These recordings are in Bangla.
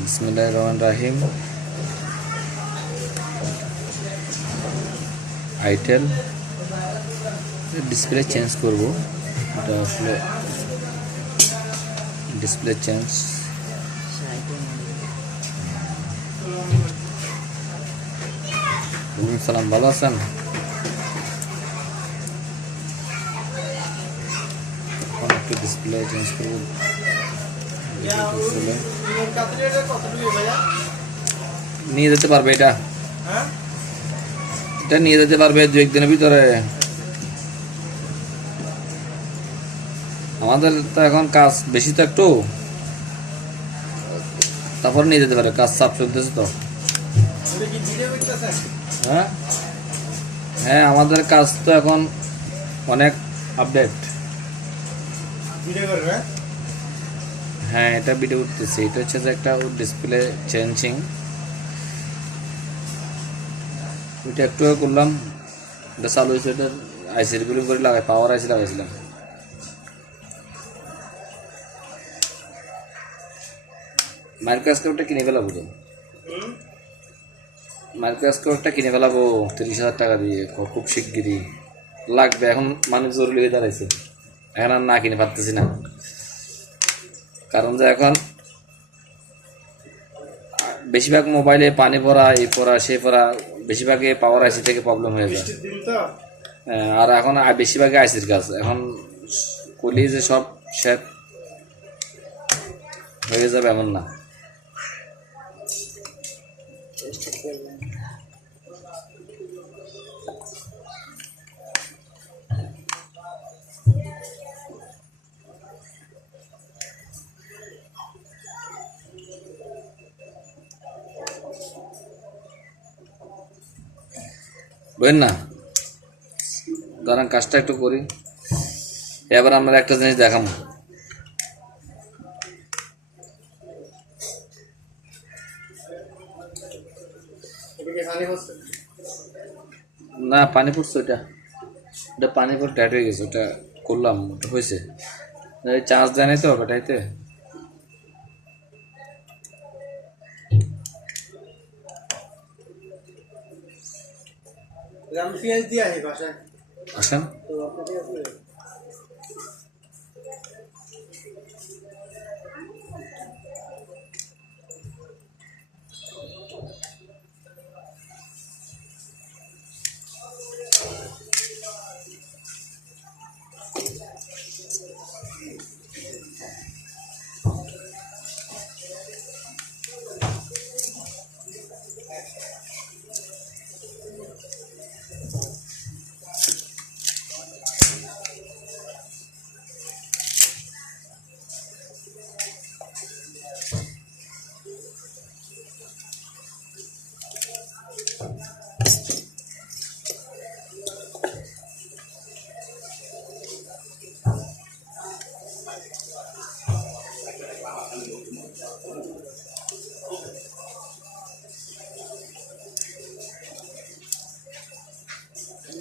বিসমিল্লাহিররহমানিররহিম। আইটেল ডিসপ্লে চেঞ্জ করব। এটা আসলে ডিসপ্লে চেঞ্জ। সালাম, ভালো আছেন? এখন একটু ডিসপ্লে চেঞ্জ করব। নিয়ে যেতে পারবে এটা? এটা নিয়ে যেতে পারবে 2-1 দিনের ভিতরে। আমাদের তো এখন কাজ বেশি, তো একটু তারপর নিয়ে যেতে পারে, কাজ চাপ চলতেছে তো। হ্যাঁ হ্যাঁ, আমাদের কাজ তো এখন অনেক আপডেট। হ্যাঁ, এটা ভিডিও উঠতেছে। এটা হচ্ছে যে একটা ডিসপ্লে চেঞ্জিং, ওইটা একটু করলাম। এটা চালু হয়েছে, এটা আইসি রিপিলিং করে লাগাই, পাওয়ার আইসি লাগাইছিলাম। মাইক্রোস্কোপটা কিনে ফেলাবো তো, মাইক্রোস্কোপটা কিনে ফেলাবো 30,000 টাকা দিয়ে, খুব শিগগিরই লাগবে। এখন মানুষ জরুরি হয়ে দাঁড়াইছে, এখন আর না কিনে পারতেছি না। কারণ যে এখন বেশিরভাগ মোবাইলে পানি পড়া, এই পড়া সে পড়া, বেশিরভাগে পাওয়ার আইসি থেকে প্রবলেম হয়ে যায়। আর এখন বেশিরভাগে আইসির কাজ। এখন কলি যে সব সেট হয়ে যাবে এমন না। বুঝলেন না? ধরেন কাজটা একটু করি, এবার আমরা একটা জিনিস দেখাবো। না, পানি পড়ছে, ওটা ওটা পানি পড়ে টাইট হয়ে গেছে। ওটা করলাম, ওটা হয়েছে। চার্জ দেয় নাই তো ব্যাটারিতে। আসেন।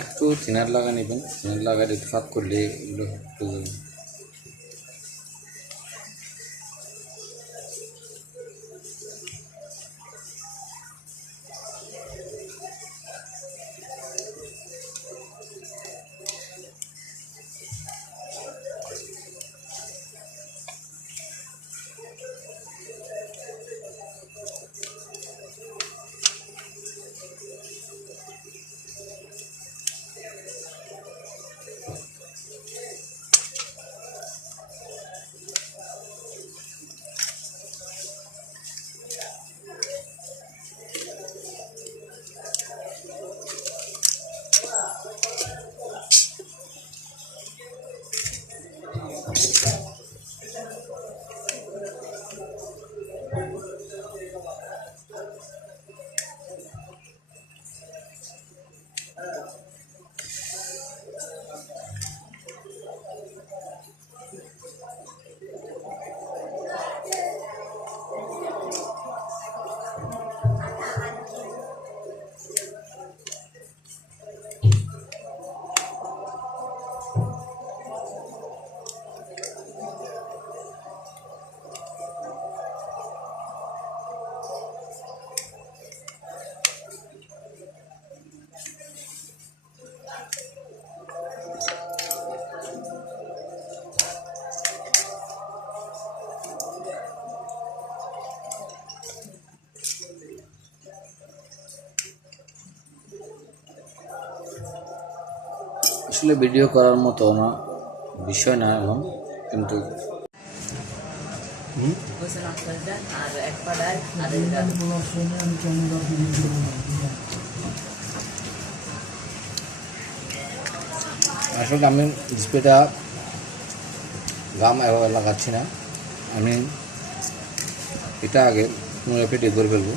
একটু থিনার লাগা নেবেন, থিনার লাগালে একটু ফাঁক করলে এগুলো একটু আসলে ভিডিও করার মতো না বিষয় না এখন, কিন্তু আসলে আমি ডিসপ্লেটা গাম এভাবে লাগাচ্ছি না, আমি এটা আগে পুনরায় ফিটিং করে ফেলবো,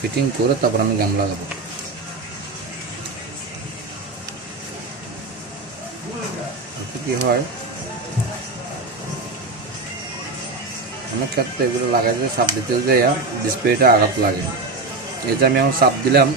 ফিটিং করে তারপর আমি গাম লাগাবো। কি হয় অনেক ক্ষেত্রে এগুলো লাগাইতে চাপ দিতে যাইয়া ডিসপ্লেটা আঘাত লাগে, এটা আমি এখন চাপ দিলাম,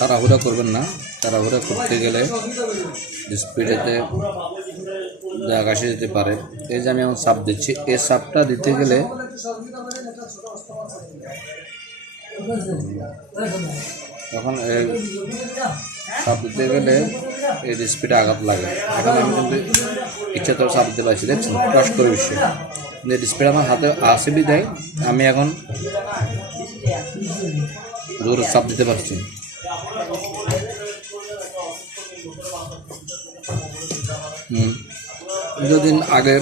তাড়াহুড়া করবেন না, তাড়াহুড়া করতে গেলে স্পিডেতে আকাশে যেতে পারে। এই যে আমি এখন চাপ দিচ্ছি, এই চাপটা দিতে গেলে এখন চাপ দিতে গেলে এই স্পিডে আঘাত লাগে। এখন আমি কিন্তু ইচ্ছা তো চাপ দিতে পারছি, দেখছেন ক্রাশ করে বিশ্ব, কিন্তু স্পিড আমার হাতে আসে বিদায় আমি এখন জোরে চাপ দিতে পারছি। যদিন আগে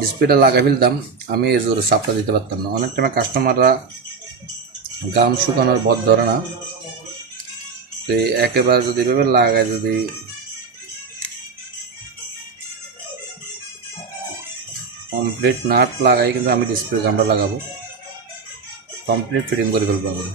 ডিসপ্লেটা লাগাই ফেলতাম আমি এই জোরে চাপটা দিতে পারতাম না। অনেক টাইমে কাস্টমাররা গাম শুকানোর বদ ধরে না, তো একেবারে যদি এভাবে লাগায়, যদি কমপ্লিট নাট লাগাই, কিন্তু আমি ডিসপ্লে গামটা লাগাবো, কমপ্লিট ফিটিং করে ফেলবো আমি।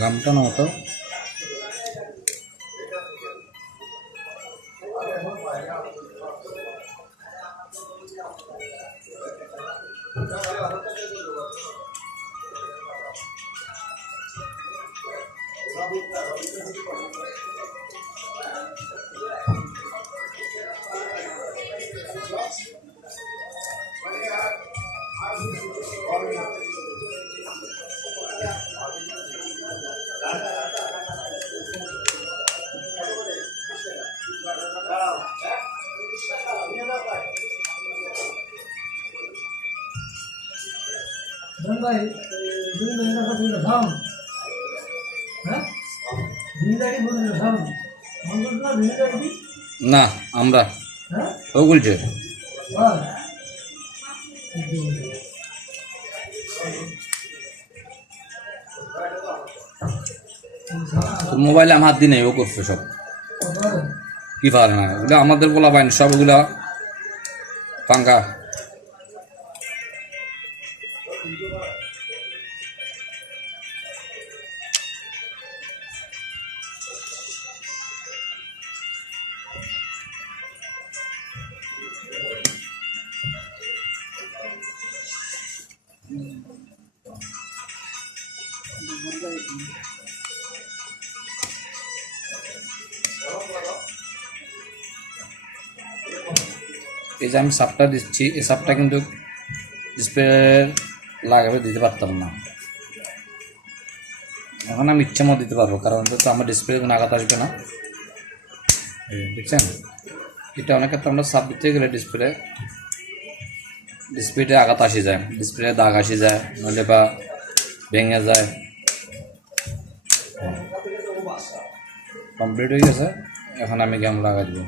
গামটা নাও তো, না আমরা ওগুলছে মোবাইলে আমার হাত দিয়ে নেই, ও করছে সব, কি পারে না ওগুলো আমাদের বলা পায় না, সব ওগুলা পাঙ্কা। এই যে আমি সাপটা দিচ্ছি, এই সাপটা কিন্তু ডিসপ্লে লাগাবে দিতে পারতাম না, এখন আমি ইচ্ছা মতো দিতে পারবো, কারণ তো আমার ডিসপ্লে কোনো আঘাত আসবে না। দেখছেন, এটা অনেক ক্ষেত্রে আমরা সাপ দিতে গেলে ডিসপ্লেতে আঘাত আসি যায়, ডিসপ্লে দাগ আসি যায়, নইলে বা ভেঙে যায়। কমপ্লিট হয়ে গেছে, এখন আমি গেম লাগাই দেবো।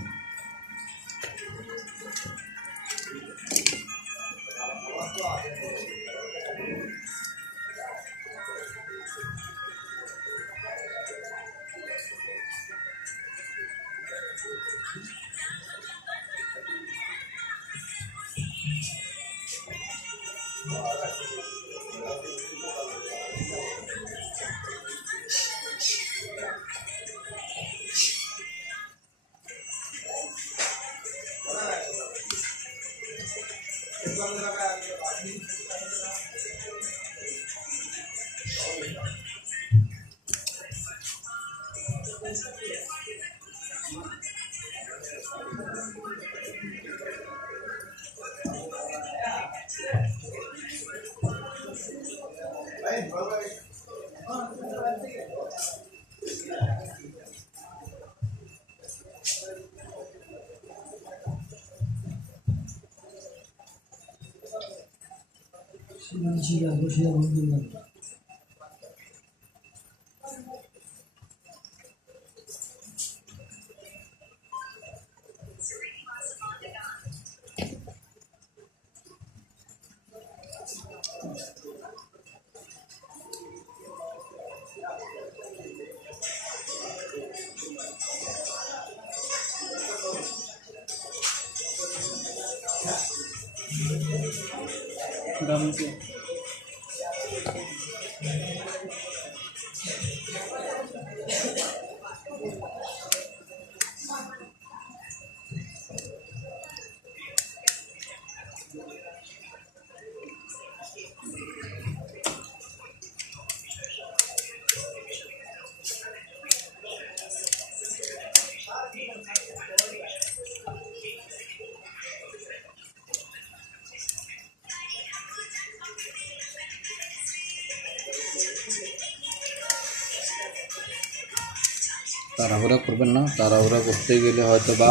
তাড়াহুড়া করবেন না, তাড়াহুড়া করতে গেলে হয়তো বা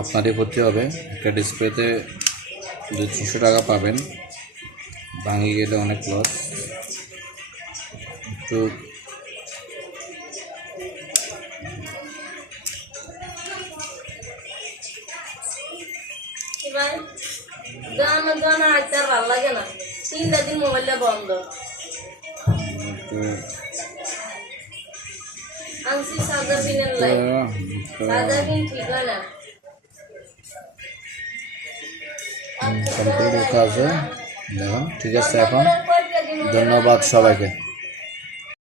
আপনারই ক্ষতি হবে। একটা ডিসপ্লেতে 200-300 টাকা পাবেন, ভাঙে গেলে অনেক লস। একটু ভালো লাগে না, 3 দিন মোবাইলটা বন্ধ আনছি, চার্জার পিনের লাইট, চার্জার পিন ঠিক হয় না। কমপ্লিট আছে, দেখুন ঠিক আছে। এখন ধন্যবাদ সবাইকে।